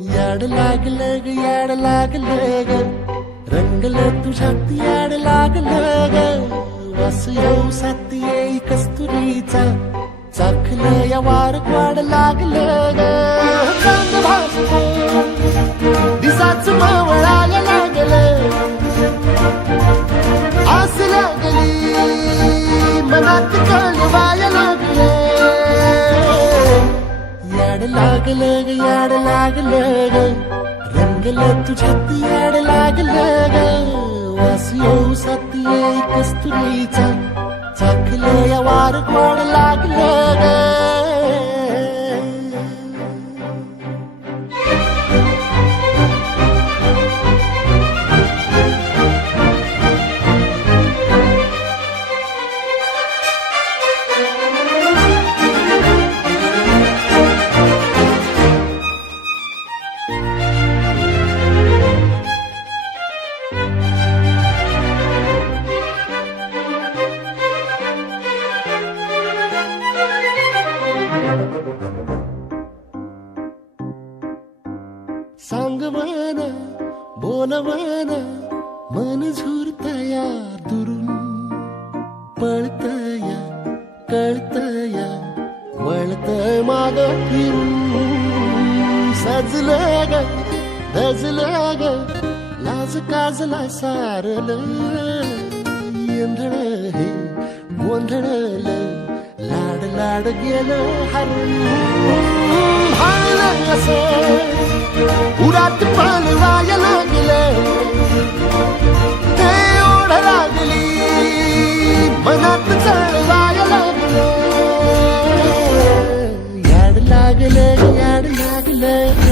याड लागलं ग याड लागलं ग रंगलं तुझ्यात याड लागलं ग वास येऊ साथ येई कस्तुरीचा चाखलं या वार वाड लागलं ग चांद भासलं दिसाच मावळायला लागलं आस लागली मनात कळवायला लागलं याड लागलं ग याड लागलं ग रंगलं तुझ्यात याड लागलं ग वास येऊ साथ येई कस्तुरीचा चाखलं या वार गोड लागलं ग सांगवाना बोलवाना मन झुरतया दुरून पळतया कळतया वळतय माग फिरून सजलं ग धजलं ग लाज काजला सारलं येंधळ हे गोंधळलं लाड लाड गेलं हरून भाळलं असं उरात पालवाया लागलं ते ओढ लागली मनात चळवाया लागलं याड लागलं याड लागलं